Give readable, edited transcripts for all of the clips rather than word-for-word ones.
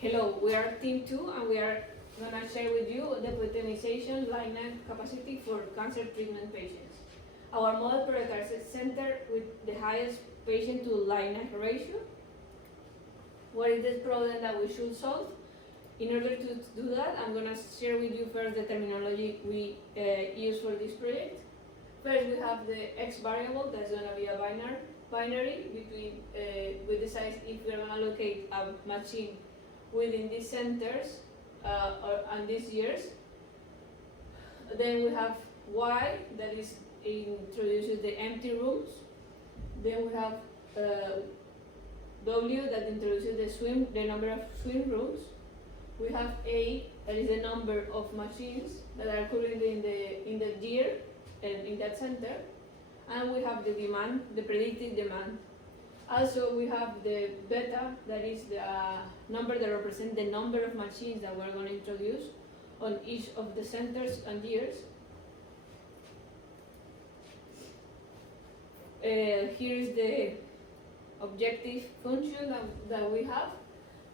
Hello, we are Team 2 and we are going to share with you the optimization Linac capacity for cancer treatment patients. Our model prioritizes center with the highest patient to Linac ratio. What is the problem that we should solve? In order to do that, I'm going to share with you first the terminology we use for this project. First, we have the X variable, that's going to be a binary between, we decide if we're going to allocate a machine within these centers and these years. Then we have Y, that is introduces the empty rooms. Then we have W, that introduces the number of swim rooms. We have A, that is the number of machines that are currently in the year and in that center. And we have the demand, the predicted demand. Also, we have the beta, that is the number that represents the number of machines that we're going to introduce on each of the centers and years. Here is the objective function that we have.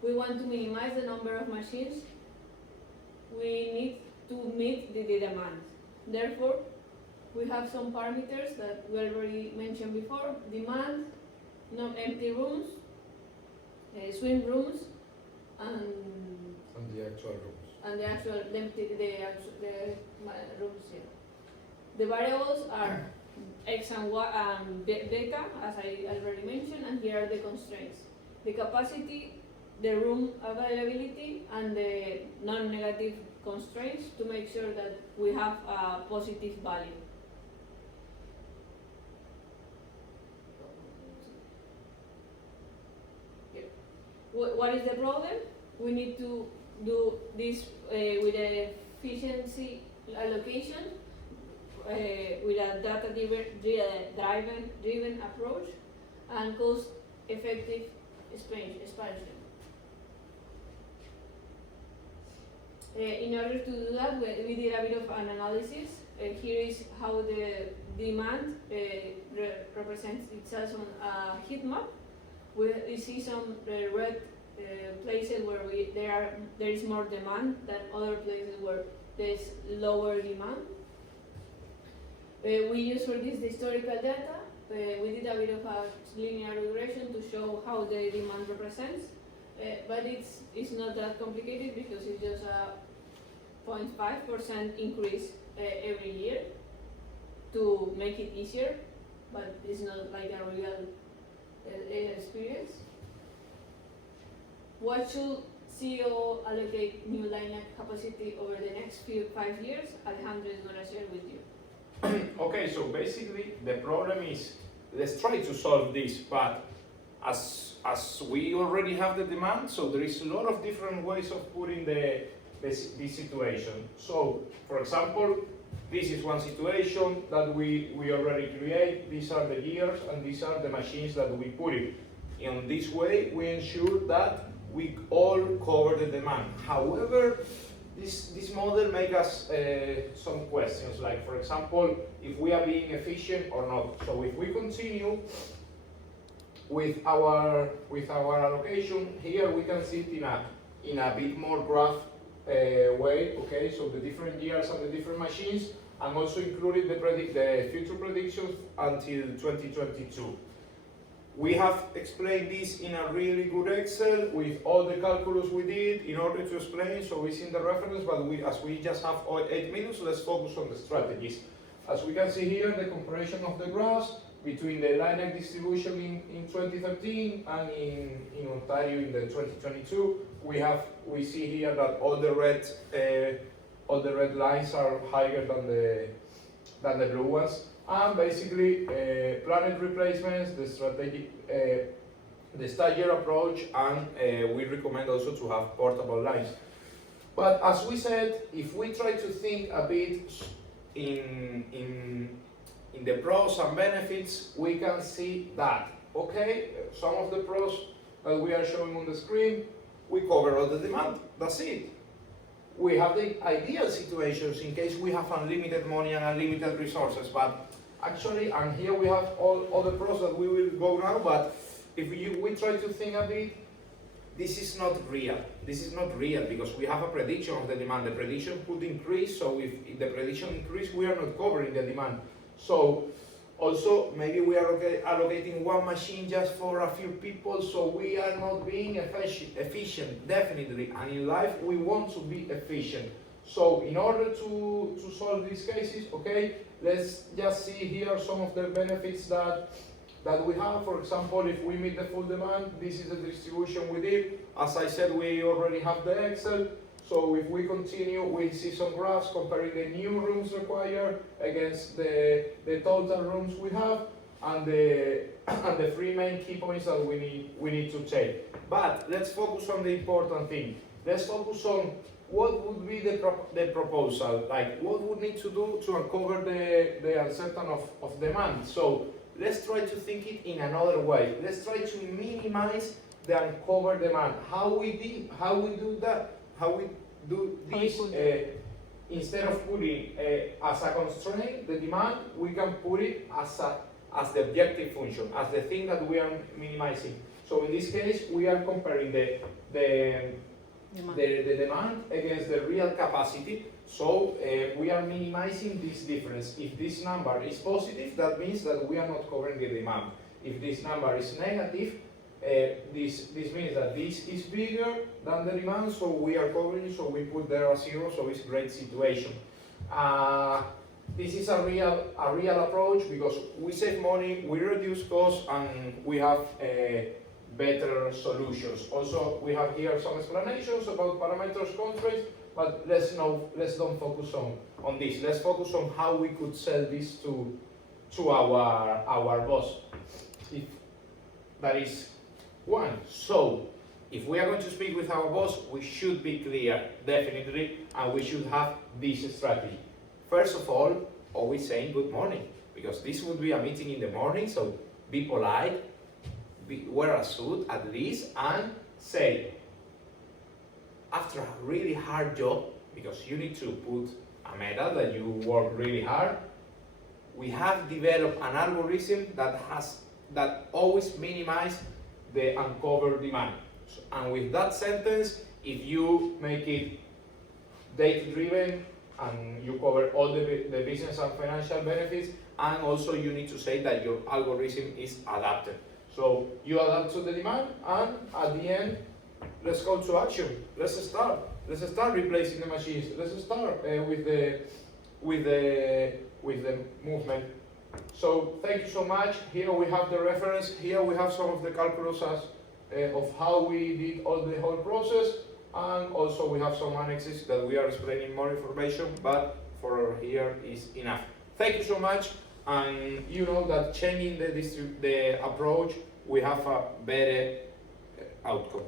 We want to minimize the number of machines. We need to meet the demand. Therefore, we have some parameters that we already mentioned before: demand, empty rooms, swim rooms, and the actual rooms. And the rooms here. The variables are X and Y and beta, as I already mentioned, and here are the constraints: the capacity, the room availability, and the non-negative constraints to make sure that we have a positive value. What is the problem? We need to do this with an efficiency allocation, with a data-driven approach, and cost-effective expansion. In order to do that, we did a bit of an analysis. Here is how the demand represents itself on a heat map. We see some red places where there is more demand than other places where there is lower demand. We use for this the historical data. We did a bit of a linear regression to show how the demand represents, but it's not that complicated because it's just a 0.5% increase every year to make it easier, but it's not like a real experience. What should CEO allocate new Linac capacity over the next 5 years? Alejandro is going to share with you. Okay, so basically the problem is, let's try to solve this, but as we already have the demand, so there is a lot of different ways of putting this situation. So, for example, this is one situation that we already create. These are the years and these are the machines that we put in. In this way, we ensure that we all cover the demand. However, this model makes us some questions, like, for example, if we are being efficient or not. So if we continue with our allocation, here we can see it in a bit more graph way, okay, so the different years and the different machines, and also including the future predictions until 2022. We have explained this in a really good Excel with all the calculus we did in order to explain, so it's in the reference, but as we just have 8 minutes, let's focus on the strategies. As we can see here, the comparison of the graphs between the Linac distribution in 2013 and in Ontario in the 2022, we see here that all the red lines are higher than the blue ones, and basically planet replacements, the strategic, the staggered approach, and we recommend also to have portable lines. But as we said, if we try to think a bit in the pros and benefits, we can see that, okay, some of the pros that we are showing on the screen, we cover all the demand, that's it. We have the ideal situations in case we have unlimited money and unlimited resources, but actually, and here we have all the pros that we will go now, but if we try to think a bit, this is not real. This is not real because we have a prediction of the demand. The prediction could increase, so if the prediction increase, we are not covering the demand. So also maybe we are allocating one machine just for a few people, so we are not being efficient, definitely. And in life we want to be efficient. So in order to solve these cases, okay, let's just see here some of the benefits that we have. For example, if we meet the full demand, this is the distribution we did. As I said, we already have the Excel. So if we continue, we see some graphs comparing the new rooms required against the total rooms we have, and the three main key points that we need to take. But let's focus on the important thing. Let's focus on what would be the proposal, like what would need to do to uncover the uncertainty of demand. So let's try to think it in another way. Let's try to minimize the uncovered demand. How we do that? How we do this? Instead of putting as a constraint the demand, we can put it as the objective function, as the thing that we are minimizing. So in this case, we are comparing the demand against the real capacity. So we are minimizing this difference. If this number is positive, that means that we are not covering the demand. If this number is negative, this means that this is bigger than the demand, so we are covering, so we put there a 0, so it's a great situation. This is a real approach because we save money, we reduce costs, and we have better solutions. Also, we have here some explanations about parameters, constraints, but let's don't focus on this. Let's focus on how we could sell this to our boss. If that is one. So, if we are going to speak with our boss, we should be clear, definitely, and we should have this strategy. First of all, always saying good morning, because this would be a meeting in the morning, so be polite, wear a suit at least, and say, after a really hard job, because you need to put a medal that you work really hard, we have developed an algorithm that always minimizes the uncovered demand. And with that sentence, if you make it data-driven and you cover all the business and financial benefits, and also you need to say that your algorithm is adapted. So you adapt to the demand, and at the end, let's go to action. Let's start replacing the machines. Let's start with the movement. So thank you so much. Here we have the reference. Here we have some of the calculus of how we did the whole process, and also we have some annexes that we are explaining more information, but for here is enough. Thank you so much, and you know that changing the approach, we have a better outcome.